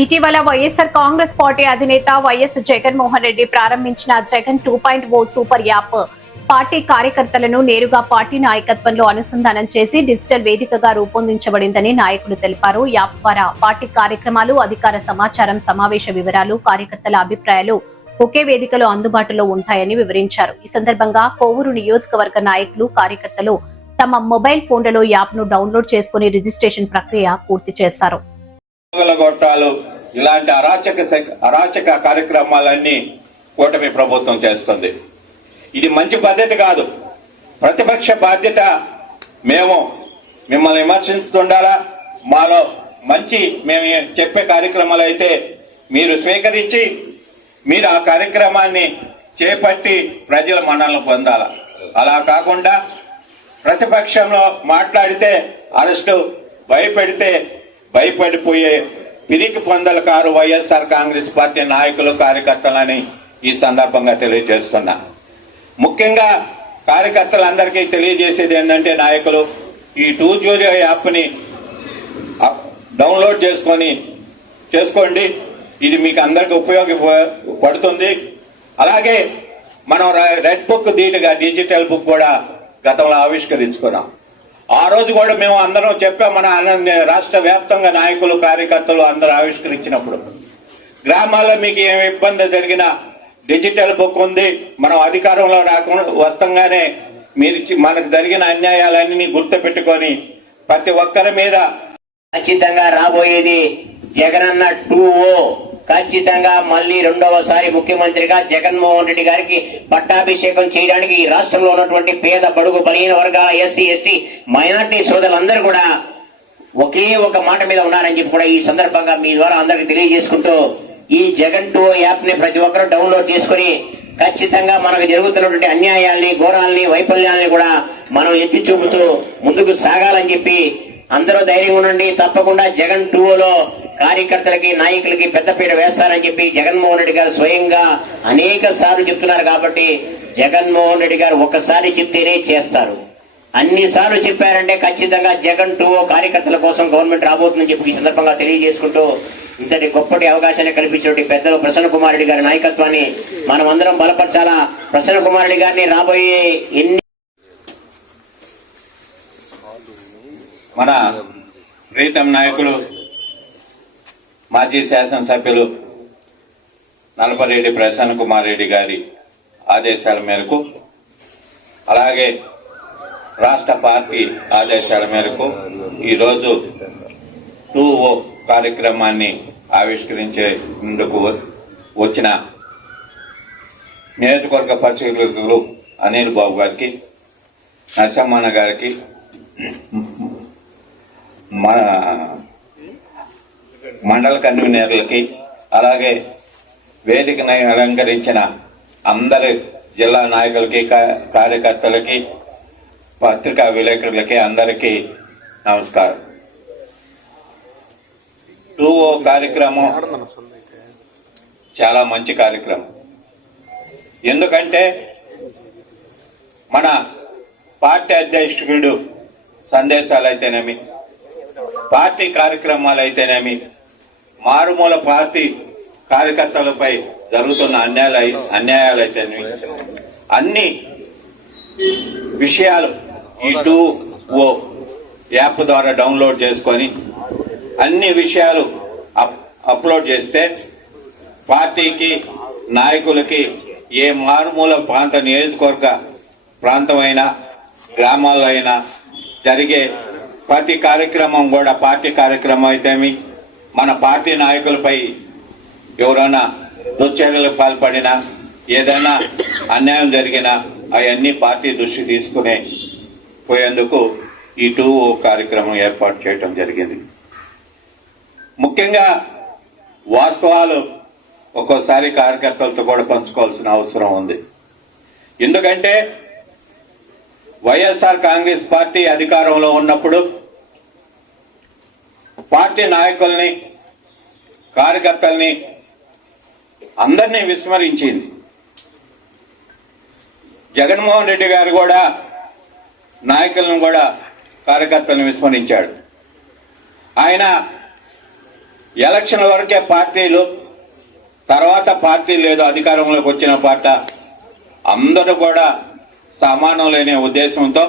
ఇటీవల వైఎస్ఆర్ కాంగ్రెస్ పార్టీ అధినేత వైఎస్ జగన్మోహన్ రెడ్డి ప్రారంభించిన జగన్ 2.0 సూపర్ యాప్ పార్టీ కార్యకర్తలను నేరుగా పార్టీ నాయకత్వంలో అనుసంధానం చేసి డిజిటల్ వేదికగా రూపొందించబడిందని నాయకులు తెలిపారు. యాప్ ద్వారా పార్టీ కార్యక్రమాలు, అధికార సమాచారం, సమావేశ వివరాలు, కార్యకర్తల అభిప్రాయాలు ఒకే వేదికలో అందుబాటులో ఉంటాయని వివరించారు. ఈ సందర్భంగా కోవూరు నియోజకవర్గ నాయకులు, కార్యకర్తలు తమ మొబైల్ ఫోన్లలో యాప్ ను డౌన్లోడ్ చేసుకుని రిజిస్ట్రేషన్ ప్రక్రియ పూర్తి చేశారు. ఇలాంటి అరాచక కార్యక్రమాలన్నీ కూటమి ప్రభుత్వం చేస్తుంది. ఇది మంచి పద్ధతి కాదు. ప్రతిపక్ష బాధ్యత మేము మిమ్మల్ని విమర్శిస్తుండాలా, మాలో మంచి మేము చెప్పే కార్యక్రమాలు అయితే మీరు స్వీకరించి మీరు ఆ కార్యక్రమాన్ని చేపట్టి ప్రజల మన్ననలు పొందాల. అలా కాకుండా ప్రతిపక్షంలో మాట్లాడితే అరెస్టు, భయపెడితే భయపడిపోయే పిరికి పొందలకారు వైఎస్ఆర్ కాంగ్రెస్ పార్టీ నాయకులు, కార్యకర్తలని ఈ సందర్భంగా తెలియజేస్తున్నా. ముఖ్యంగా కార్యకర్తలందరికీ తెలియజేసేది ఏంటంటే, నాయకులు ఈ 2.0 యాప్ని డౌన్లోడ్ చేసుకోండి. ఇది మీకు అందరికి ఉపయోగపడుతుంది. అలాగే మనం రెడ్ బుక్ ధీటుగా డిజిటల్ బుక్ కూడా గతంలో ఆవిష్కరించుకున్నాం. ఆ రోజు కూడా మేము అందరం చెప్పాం, మన రాష్ట్ర వ్యాప్తంగా నాయకులు, కార్యకర్తలు అందరూ ఆవిష్కరించినప్పుడు, గ్రామాల్లో మీకు ఏమి ఇబ్బంది జరిగినా డిజిటల్ బుక్ ఉంది. మనం అధికారంలో వస్తాగానే మీరు మనకు జరిగిన అన్యాయాలన్నీ గుర్తు పెట్టుకొని ప్రతి ఒక్కరి మీద ఖచ్చితంగా రాబోయేది జగనన్న 2.0. ఖచ్చితంగా మళ్ళీ రెండవసారి ముఖ్యమంత్రిగా జగన్మోహన్ రెడ్డి గారికి పట్టాభిషేకం చేయడానికి ఈ రాష్ట్రంలో ఉన్నటువంటి పేద, బడుగు, బలహీన వర్గాల, ఎస్సీ, ఎస్టీ, మైనార్టీ సోదరులందరూ కూడా ఒకే ఒక మాట మీద ఉన్నారని చెప్పి కూడా ఈ సందర్భంగా మీ ద్వారా అందరికి తెలియజేసుకుంటూ, ఈ జగన్ 2.0 యాప్ ని ప్రతి ఒక్కరూ డౌన్లోడ్ చేసుకుని ఖచ్చితంగా మనకు జరుగుతున్నటువంటి అన్యాయాల్ని, ఘోరాల్ని, వైఫల్యాల్ని కూడా మనం ఎత్తి చూపుతూ ముందుకు సాగాలని చెప్పి అందరూ ధైర్యంగా ఉండండి. తప్పకుండా జగన్ 2.0లో కార్యకర్తలకి, నాయకులకి పెద్దపీట వేస్తారని చెప్పి జగన్మోహన్ రెడ్డి గారు స్వయంగా అనేక సార్లు చెప్తున్నారు. కాబట్టి జగన్మోహన్ రెడ్డి గారు ఒక్కసారి చెప్తేనే చేస్తారు. అన్ని సార్లు చెప్పారంటే ఖచ్చితంగా జగన్ 2.0 కార్యకర్తల కోసం గవర్నమెంట్ రాబోతుందని చెప్పి ఈ సందర్భంగా తెలియజేసుకుంటూ, ఇంతటి గొప్పటి అవకాశాన్ని కల్పించినటువంటి పెద్దలు ప్రసన్న కుమార్ రెడ్డి గారి నాయకత్వాన్ని మనం అందరం బలపరచాలా. ప్రసన్న కుమార్ రెడ్డి గారిని రాబోయే మన ప్రీతం నాయకులు, మాజీ శాసనసభ్యులు నలపరెడ్డి ప్రసన్న కుమార్ రెడ్డి గారి ఆదేశాల మేరకు, అలాగే రాష్ట్ర పార్టీ ఆదేశాల మేరకు ఈరోజు 2.0 కార్యక్రమాన్ని ఆవిష్కరించేందుకు వచ్చిన నియోజకవర్గ పరిశీలకులు అనిల్ బాబు గారికి, నరసింహన్న గారికి, మండల కన్వీనర్లకి, అలాగే వేదికను అలంకరించిన అందరి జిల్లా నాయకులకి, కార్యకర్తలకి, పత్రికా విలేకరులకి అందరికీ నమస్కారం. 2.0 కార్యక్రమం చాలా మంచి కార్యక్రమం. ఎందుకంటే మన పార్టీ అధ్యక్షుడు సందేశాలు అయితేనేమి, పార్టీ కార్యక్రమాలు అయితేనేమి, మారుమూల పార్టీ కార్యకర్తలపై జరుగుతున్న అన్యాయాలు అయితేనేమి, అన్ని విషయాలు ఈ 2.0 యాప్ ద్వారా డౌన్లోడ్ చేసుకొని అన్ని విషయాలు అప్లోడ్ చేస్తే పార్టీకి, నాయకులకి ఏ మారుమూల ప్రాంత, నియోజకవర్గ ప్రాంతమైనా, గ్రామాల్లో అయినా జరిగే ప్రతి కార్యక్రమం కూడా, పార్టీ కార్యక్రమం అయితేమి, మన పార్టీ నాయకులపై ఎవరైనా దుశ్చర్యలకు పాల్పడినా, ఏదైనా అన్యాయం జరిగినా అవన్నీ పార్టీ దృష్టి తీసుకునే పోయేందుకు ఈ 2.0 కార్యక్రమం ఏర్పాటు చేయడం జరిగింది. ముఖ్యంగా వాస్తవాలు ఒక్కోసారి కార్యకర్తలతో కూడా పంచుకోవాల్సిన అవసరం ఉంది. ఎందుకంటే వైఎస్ఆర్ కాంగ్రెస్ పార్టీ అధికారంలో ఉన్నప్పుడు పార్టీ నాయకుల్ని, కార్యకర్తల్ని అందరినీ విస్మరించింది. జగన్మోహన్ రెడ్డి గారు కూడా నాయకులను కూడా, కార్యకర్తలను విస్మరించాడు. ఆయన ఎలక్షన్ వరకే పార్టీలు, తర్వాత పార్టీలు ఏదో అధికారంలోకి వచ్చిన పార్ట అందరూ కూడా సమానం లేని ఉద్దేశంతో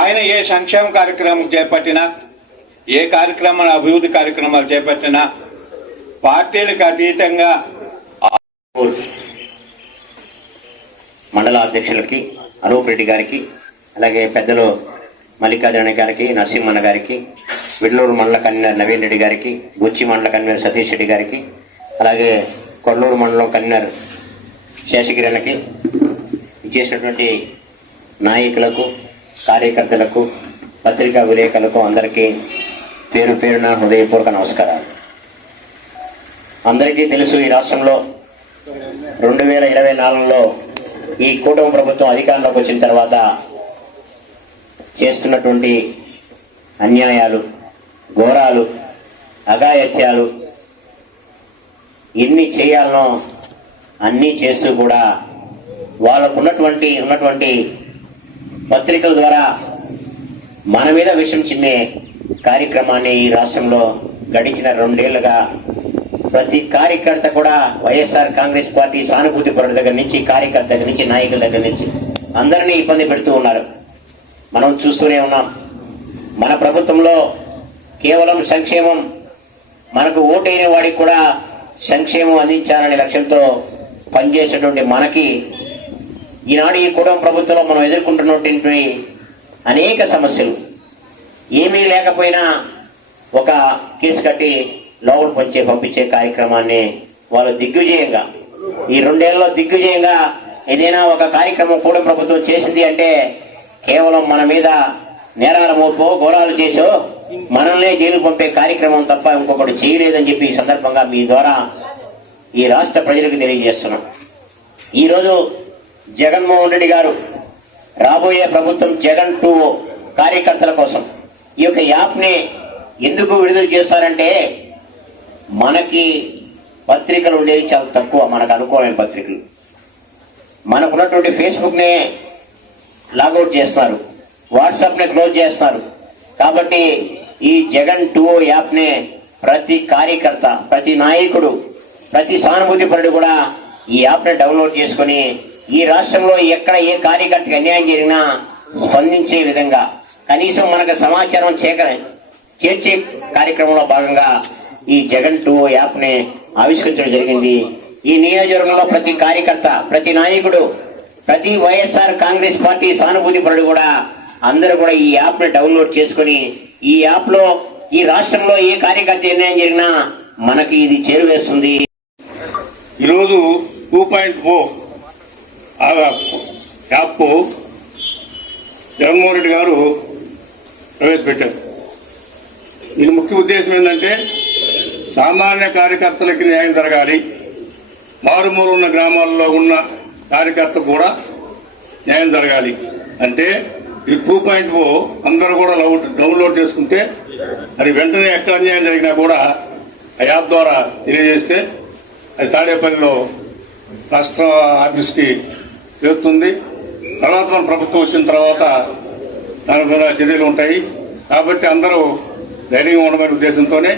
ఆయన ఏ సంక్షేమ కార్యక్రమం చేపట్టినా, ఏ కార్యక్రమాలు అభివృద్ధి కార్యక్రమాలు చేపట్టినా పార్టీలకు అతీతంగా మండల అధ్యక్షులకి అనూప్ రెడ్డి గారికి, అలాగే పెద్దలు మల్లికార్జున గారికి, నరసింహన్న గారికి, విడ్లూరు మండల కన్వీనర్ నవీన్ రెడ్డి గారికి, గుచ్చి మండల కన్వీనర్ సతీష్ రెడ్డి గారికి, అలాగే కొల్లూరు మండలం కన్వీనర్ శేషగిరిలకి, ఇచ్చేసినటువంటి నాయకులకు, కార్యకర్తలకు, పత్రికా విలేకరులకు అందరికీ పేరు పేరున హృదయపూర్వక నమస్కారాలు. అందరికీ తెలుసు, ఈ రాష్ట్రంలో 2024లో ఈ కూటమి ప్రభుత్వం అధికారంలోకి వచ్చిన తర్వాత చేస్తున్నటువంటి అన్యాయాలు, ఘోరాలు, అఘాయిత్యాలు ఎన్ని చేయాలనో అన్నీ చేస్తూ కూడా వాళ్ళకు ఉన్నటువంటి పత్రికల ద్వారా మన మీద విషం చిమ్మే కార్యక్రమాన్ని ఈ రాష్ట్రంలో గడిచిన 2 ఏళ్లుగా ప్రతి కార్యకర్త కూడా వైఎస్ఆర్ కాంగ్రెస్ పార్టీ సానుభూతి పరుల దగ్గర నుంచి, కార్యకర్త దగ్గర నుంచి, నాయకుల దగ్గర నుంచి అందరినీ ఇబ్బంది పెడుతూ ఉన్నారు. మనం చూస్తూనే ఉన్నాం. మన ప్రభుత్వంలో కేవలం సంక్షేమం, మనకు ఓటైన వాడికి కూడా సంక్షేమం అందించాలనే లక్ష్యంతో పనిచేసేటువంటి మనకి ఈనాడు ఈ కూటమి ప్రభుత్వంలో మనం ఎదుర్కొంటున్నటువంటి అనేక సమస్యలు, ఏమీ లేకపోయినా ఒక కేసు కట్టి లోపల పంపించే కార్యక్రమాన్ని వాళ్ళు దిగ్విజయంగా, ఈ 2 ఏళ్లలో దిగ్విజయంగా ఏదైనా ఒక కార్యక్రమం కూటమి ప్రభుత్వం చేసింది అంటే కేవలం మన మీద నేరాల మోపో, ఘోరాలు చేసో మనల్నే జైలు పంపే కార్యక్రమం తప్ప ఇంకొకటి చేయలేదని చెప్పి ఈ సందర్భంగా మీ ద్వారా ఈ రాష్ట్ర ప్రజలకు తెలియజేస్తున్నాం. ఈరోజు జగన్మోహన్ రెడ్డి గారు రాబోయే ప్రభుత్వం జగన్ 2 కార్యకర్తల కోసం ఈ యొక్క యాప్ని ఎందుకు విడుదల చేస్తారంటే, మనకి పత్రికలు ఉండేది చాలా తక్కువ, మనకు అనుకూలమైన పత్రికలు. మనకున్నటువంటి ఫేస్బుక్నే లాగౌట్ చేస్తున్నారు, వాట్సాప్ని క్లోజ్ చేస్తున్నారు. కాబట్టి ఈ జగన్ 2 యాప్ని ప్రతి కార్యకర్త, ప్రతి నాయకుడు, ప్రతి సానుభూతి పరుడు కూడా ఈ యాప్ని డౌన్లోడ్ చేసుకుని ఈ రాష్ట్రంలో ఎక్కడ ఏ కార్యకర్తకి అన్యాయం జరిగినా స్పందించే విధంగా కనీసం మనకు సమాచారం చేర్చే కార్యక్రమంలో భాగంగా ఈ జగన్ 2 యాప్ని ఆవిష్కరించడం జరిగింది. ఈ నియోజకవర్గంలో ప్రతి కార్యకర్త, ప్రతి నాయకుడు, ప్రతి వైఎస్ఆర్ కాంగ్రెస్ పార్టీ సానుభూతి పరుడు కూడా అందరూ కూడా ఈ యాప్ని డౌన్లోడ్ చేసుకుని ఈ యాప్లో ఈ రాష్ట్రంలో ఏ కార్యకర్త అన్యాయం జరిగినా మనకి ఇది చేరువేస్తుంది. ఈరోజు 2.0 యాప్ జగన్మోహన్ రెడ్డి గారు ప్రవేశపెట్టారు. దీని ముఖ్య ఉద్దేశం ఏంటంటే సామాన్య కార్యకర్తలకి న్యాయం జరగాలి, మారుమూల ఉన్న గ్రామాల్లో ఉన్న కార్యకర్త కూడా న్యాయం జరగాలి అంటే ఈ 2.0 అందరూ కూడా డౌన్లోడ్ చేసుకుంటే అది వెంటనే ఎక్కడ అన్యాయం జరిగినా కూడా ఆ యాప్ ద్వారా తెలియజేస్తే అది తాడేపల్లిలో రాష్ట్ర ఆఫీస్కి చేరుతుంది. తర్వాత మన ప్రభుత్వం వచ్చిన తర్వాత దాని మీద చర్యలు ఉంటాయి. కాబట్టి అందరూ ధైర్యంగా ఉండమనే ఉద్దేశంతోనే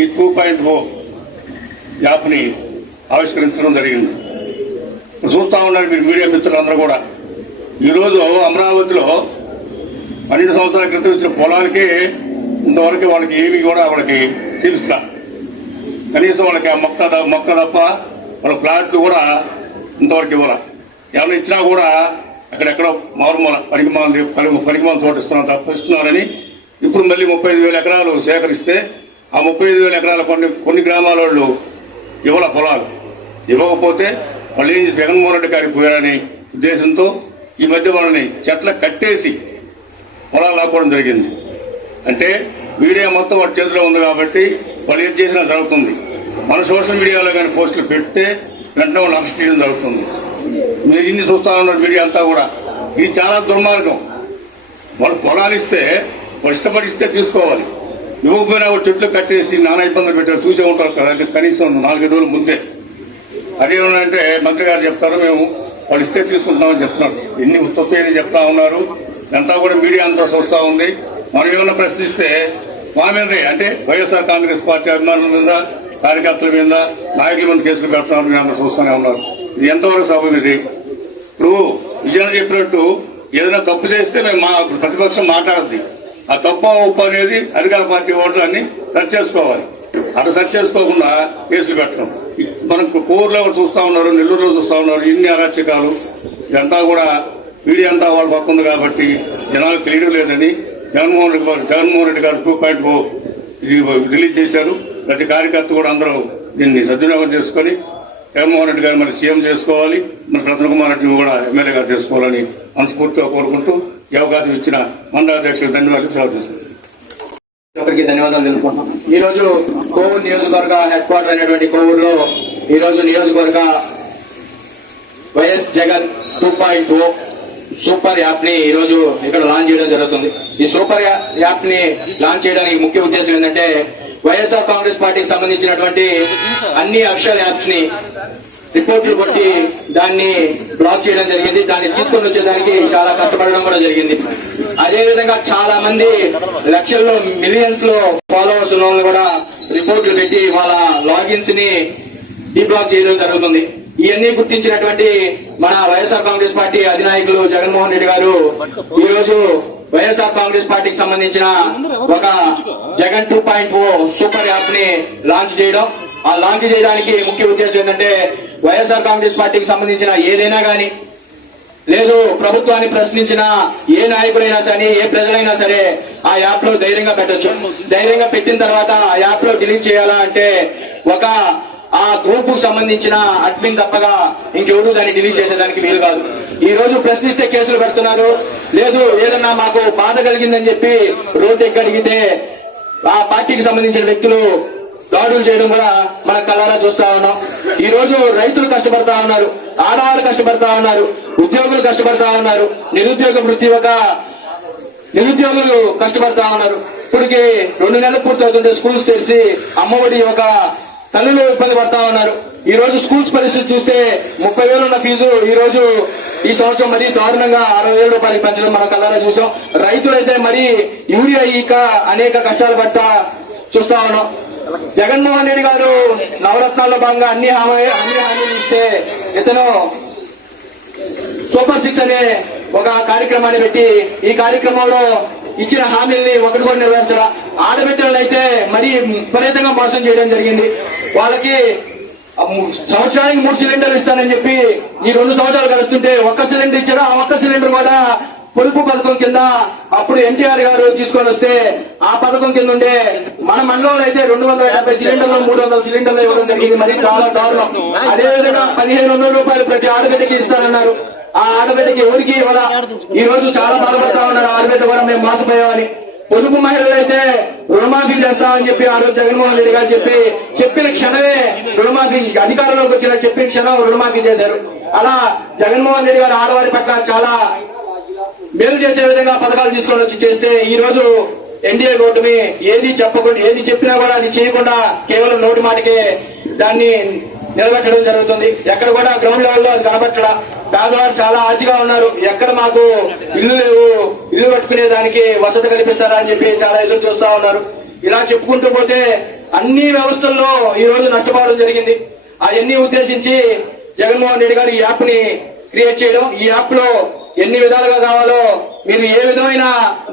ఈ 2.0 యాప్ని ఆవిష్కరించడం జరిగింది. ఇప్పుడు చూస్తూ ఉన్నారు మీరు మీడియా మిత్రులందరూ కూడా. ఈరోజు అమరావతిలో 12 సంవత్సరాల క్రితం ఇచ్చిన పొలాలకి ఇంతవరకు వాళ్ళకి ఏమి కూడా వాళ్ళకి చూపిస్తా, కనీసం వాళ్ళకి ఆ మొక్క తప్ప వాళ్ళ ప్లాట్లు కూడా ఇంతవరకు ఇవ్వాలి. ఏమైనా ఇచ్చినా కూడా అక్కడెక్కడో మారుమూల పనికిమాల తోట ఇస్తున్నారని ఇప్పుడు మళ్ళీ 35,000 ఎకరాలు సేకరిస్తే ఆ 35,000 ఎకరాల కొన్ని గ్రామాల వాళ్ళు ఇవ్వాల పొలాలు. ఇవ్వకపోతే వాళ్ళు ఏం జగన్మోహన్ రెడ్డి గారికి పోయారని ఉద్దేశంతో ఈ మధ్య వాళ్ళని చెట్ల కట్టేసి పొలాలు లాక్కోవడం జరిగింది. అంటే మీడియా మొత్తం వాటి చేతిలో ఉంది కాబట్టి వాళ్ళు ఏం చేసినా జరుగుతుంది. మన సోషల్ మీడియాలో కానీ పోస్టులు పెడితే వెంటనే వాళ్ళు అరెస్ట్ చేయడం జరుగుతుంది. మీరు ఇన్ని చూస్తా ఉన్నారు మీడియా అంతా కూడా. ఇది చాలా దుర్మార్గం. వాళ్ళు పొలాలు ఇస్తే వాళ్ళు ఇష్టపడిస్తే తీసుకోవాలి, ఇవ్వకపోయినా వాళ్ళు చెట్లు కట్టేసి నానా ఇబ్బందులు పెట్టారు. చూసే ఉంటారు కదా, కనీసం 4 రోజుల ముందే. అదేమంటే మంత్రి గారు చెప్తారు మేము వాళ్ళు ఇస్తే తీసుకుంటామని చెప్తున్నారు. ఎన్ని ఉత్పత్తి చెప్తా ఉన్నారు. అంతా కూడా మీడియా అంతా చూస్తూ ఉంది. మనం ఏమైనా ప్రశ్నిస్తే మా మీదే అంటే వైఎస్ఆర్ కాంగ్రెస్ పార్టీ అభిమానుల మీద, కార్యకర్తల మీద, నాయకుల మీద కేసులు పెడుతున్నారు. మీరు అందరూ చూస్తూనే ఉన్నారు. ఇది ఎంతవరకు సభ్యులు? ఇది ఇప్పుడు విజయన చెప్పినట్టు ఏదైనా తప్పు చేస్తే మేము ప్రతిపక్షం మాట్లాడద్ది. ఆ తప్పు ఉప్పు అనేది అధికార పార్టీ ఓట్లన్నీ సరి చేసుకోవాలి. అటు సరి చేసుకోకుండా కేసులు పెట్టడం మనం కోర్లో చూస్తా ఉన్నారు, నెల్లూరులో చూస్తా ఉన్నారు. ఇన్ని అరాచకాలు ఇదంతా కూడా మీడియా అంతా వాళ్ళ పక్క ఉంది కాబట్టి జనాలకు తెలియడం లేదని జగన్మోహన్ రెడ్డి గారు 2.0 ఇది రిలీజ్ చేశారు. ప్రతి కార్యకర్త కూడా అందరూ దీన్ని సద్వినియోగం చేసుకుని జగన్మోహన్ రెడ్డి గారు మరి సీఎం చేసుకోవాలి, మరి ప్రసన్న కుమార్ రెడ్డి కూడా ఎమ్మెల్యే గారు చేసుకోవాలని మనస్ఫూర్తిగా కోరుకుంటూ ఈ అవకాశం ఇచ్చిన మండలాధ్యక్షులు ధన్యవాదాలు సమర్పిస్తున్నాను. ఒకరికి ధన్యవాదాలు తెలుపుకుంటున్నాం. ఈ రోజు కోవూరు నియోజకవర్గ హెడ్ క్వార్టర్ అయినటువంటి కోవూరులో ఈ రోజు నియోజకవర్గ వైఎస్ జగన్ 2.0 సూపర్ యాప్ ని ఈ రోజు ఇక్కడ లాంచ్ చేయడం జరుగుతుంది. ఈ సూపర్ యాప్ ని లాంచ్ చేయడానికి ముఖ్య ఉద్దేశం ఏంటంటే వైఎస్ఆర్ కాంగ్రెస్ పార్టీకి సంబంధించినటువంటి అన్ని అక్షర్ యాప్స్ ని రిపోర్టులు కొట్టి దాన్ని బ్లాక్ చేయడం జరిగింది. దాన్ని తీసుకొని వచ్చేదానికి చాలా కష్టపడడం కూడా జరిగింది. అదేవిధంగా చాలా మంది లక్షల్లో మిలియన్స్ లో ఫాలోవర్స్ ఉన్న వాళ్ళు కూడా రిపోర్టులు పెట్టి వాళ్ళ లాగిన్స్ ని డీబ్లాక్ చేయడం జరుగుతుంది. ఇవన్నీ గుర్తించినటువంటి మన వైఎస్ఆర్ కాంగ్రెస్ పార్టీ అధినాయకులు జగన్మోహన్ రెడ్డి గారు ఈ రోజు వైఎస్ఆర్ కాంగ్రెస్ పార్టీకి సంబంధించిన ఒక జగన్ 2.0 సూపర్ యాప్ ని లాంచ్ చేయడం. ఆ లాంచ్ చేయడానికి ముఖ్య ఉద్దేశం ఏంటంటే వైఎస్ఆర్ కాంగ్రెస్ పార్టీకి సంబంధించిన ఏదైనా గానీ లేదు ప్రభుత్వాన్ని ప్రశ్నించిన ఏ నాయకుడైనా సరే, ఏ ప్రజలైనా సరే ఆ యాప్ లో ధైర్యంగా పెట్టొచ్చు. ధైర్యంగా పెట్టిన తర్వాత ఆ యాప్ లో డిలీట్ చేయాలా అంటే ఒక ఆ గ్రూప్ కు సంబంధించిన అడ్మిన్ తప్పగా ఇంకెవరు దాన్ని డిలీట్ చేసేదానికి వీలు కాదు. ఈ రోజు ప్రశ్నిస్తే కేసులు పెడుతున్నారు. లేదు ఏదన్నా మాకు బాధ కలిగిందని చెప్పి రోడ్డు ఎక్కి అడిగితే ఆ పార్టీకి సంబంధించిన వ్యక్తులు దాడులు చేయడం కూడా మన కళ్ళారా చూస్తా ఉన్నాం. ఈ రోజు రైతులు కష్టపడతా ఉన్నారు, ఆడవాళ్ళు కష్టపడతా ఉన్నారు, ఉద్యోగులు కష్టపడతా ఉన్నారు, నిరుద్యోగ వృత్తి ఒక నిరుద్యోగులు కష్టపడతా ఉన్నారు. ఇప్పటికి 2 నెలలు పూర్తవుతుంటే స్కూల్స్ తెరిచి అమ్మఒడి ఒక తల్లులు ఇబ్బంది పడతా ఉన్నారు. ఈ రోజు స్కూల్స్ పరిస్థితి చూస్తే 30,000 ఉన్న ఫీజు ఈ రోజు ఈ సంవత్సరం మరీ దారుణంగా 60,000 రూపాయలు పెంచడం మనం కళ్ళారా చూసాం. రైతులైతే మరీ యూరియా ఈక అనేక కష్టాలు పడతా చూస్తా ఉన్నాం. జగన్మోహన్ రెడ్డి గారు నవరత్నాల్లో భాగంగా అన్ని హామీలు ఇస్తే ఇతను సూపర్ 6 అనే ఒక కార్యక్రమాన్ని పెట్టి ఈ కార్యక్రమంలో ఇచ్చిన హామీల్ని ఒకటి కూడా నెరవేర్చరా. ఆడబిడ్డలను అయితే మరీ విపరీతంగా మోసం చేయడం జరిగింది. వాళ్ళకి సంవత్సరానికి 3 సిలిండర్లు ఇస్తానని చెప్పి ఈ 2 సంవత్సరాలు గడుస్తుంటే 1 సిలిండర్ ఇచ్చారు. ఆ 1 సిలిండర్ కూడా పొదుపు పథకం కింద అప్పుడు ఎన్టీఆర్ గారు తీసుకొని వస్తే ఆ పథకం కింద ఉండే మన మండలంలో అయితే 250 సిలిండర్లు 300 సిలిండర్లు ఇవ్వడం జరిగింది. మరి చాలా దారుణం. అదేవిధంగా 1,500 రూపాయలు ప్రతి ఆడబిడ్డకి ఇస్తానన్నారు. ఆ ఆడబిడ్డకి ఎవరికి ఇవ్వాల. ఈ రోజు చాలా బాధపడతా ఉన్నారు. ఆడబిడ్డ కూడా మేము మోసపోయామని. పొదుపు మహిళలు అయితే రుణమాఫీ చేస్తామని చెప్పి ఆ రోజు జగన్మోహన్ రెడ్డి గారు చెప్పిన క్షణమే రుణమాఫీ అధికారంలోకి వచ్చిన చెప్పిన క్షణం రుణమాఫీ చేశారు. అలా జగన్మోహన్ రెడ్డి గారు ఆడవారి పట్ల చాలా మేలు చేసే విధంగా పథకాలు తీసుకొని వచ్చి చేస్తే ఈ రోజు ఎన్డీఏ కూటమి ఏది చెప్పకుండా ఏది చెప్పినా కూడా అది చేయకుండా కేవలం నోటి మాటకే దాన్ని నిలబెట్టడం జరుగుతుంది. ఎక్కడ కూడా గ్రౌండ్ లెవెల్లో అది కనబట్టడా. పేదవారు చాలా ఆశగా ఉన్నారు. ఎక్కడ మాకు ఇల్లు లేవు, ఇల్లు కట్టుకునే దానికి వసతి కల్పిస్తారా అని చెప్పి చాలా ఎదురు చూస్తా ఉన్నారు. ఇలా చెప్పుకుంటూ పోతే అన్ని వ్యవస్థల్లో ఈ రోజు నష్టపోవడం జరిగింది. అవన్నీ ఉద్దేశించి జగన్మోహన్ రెడ్డి గారు ఈ యాప్ ని క్రియేట్ చేయడం. ఈ యాప్ లో ఎన్ని విధాలుగా కావాలో మీరు ఏ విధమైన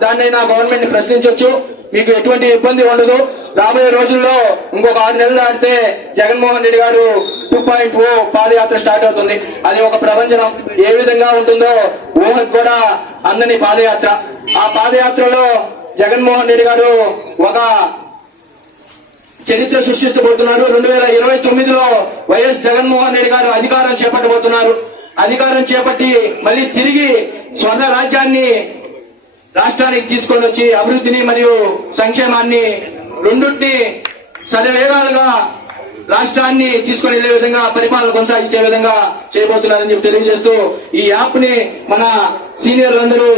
దాన్నైనా గవర్నమెంట్ ని ప్రశ్నించవచ్చు. మీకు ఎటువంటి ఇబ్బంది ఉండదు. రాబోయే రోజుల్లో ఇంకొక 6 నెలలు దాటితే జగన్మోహన్ రెడ్డి గారు 2.0 పాదయాత్ర స్టార్ట్ అవుతుంది. అది ఒక ప్రపంచం ఏ విధంగా ఉంటుందో ఊహకు కూడా అందని పాదయాత్ర. ఆ పాదయాత్రలో జగన్మోహన్ రెడ్డి గారు ఒక చరిత్ర సృష్టిస్తబోతున్నారు. 2029లో వైఎస్ జగన్మోహన్ రెడ్డి గారు అధికారం చేపట్టబోతున్నారు. అధికారం చేపట్టి మళ్ళీ తిరిగి స్వర్ణ రాజ్యాన్ని రాష్ట్రానికి తీసుకొని వచ్చి అభివృద్ధిని మరియు సంక్షేమాన్ని రెండుటిని సరివేగాలుగా రాష్ట్రాన్ని తీసుకొని వెళ్లే విధంగా పరిపాలన కొనసాగించే విధంగా చేయబోతున్నారని చెప్పి తెలియజేస్తూ ఈ యాప్ ని మన సీనియర్లందరూ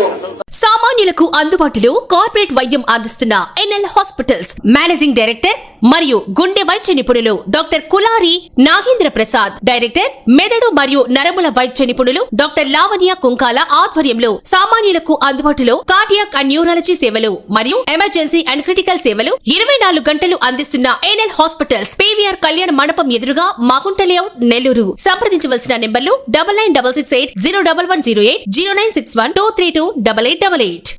సామాన్యులకు అందుబాటులో కార్పొరేట్ వైద్యం అందిస్తున్న ఎన్ఎల్ హాస్పిటల్స్ మేనేజింగ్ డైరెక్టర్ మరియు గుండె వైద్య నిపుణులు డాక్టర్ కులారి నాగేంద్ర ప్రసాద్, డైరెక్టర్ మెదడు మరియు నరముల వైద్య నిపుణులు డాక్టర్ లావణ్య కుంకాల ఆధ్వర్యంలో సామాన్యులకు అందుబాటులో కార్డియాక్ అండ్ న్యూరాలజీ సేవలు మరియు ఎమర్జెన్సీ అండ్ క్రిటికల్ సేవలు 24 గంటలు అందిస్తున్న ఎన్ఎల్ హాస్పిటల్స్ పీవీఆర్ కళ్యాణ మండపం ఎదురుగా మాగుంట లేఅవుట్, నెల్లూరు. సంప్రదించవలసిన నెంబర్లు 9966801108, 0961232888.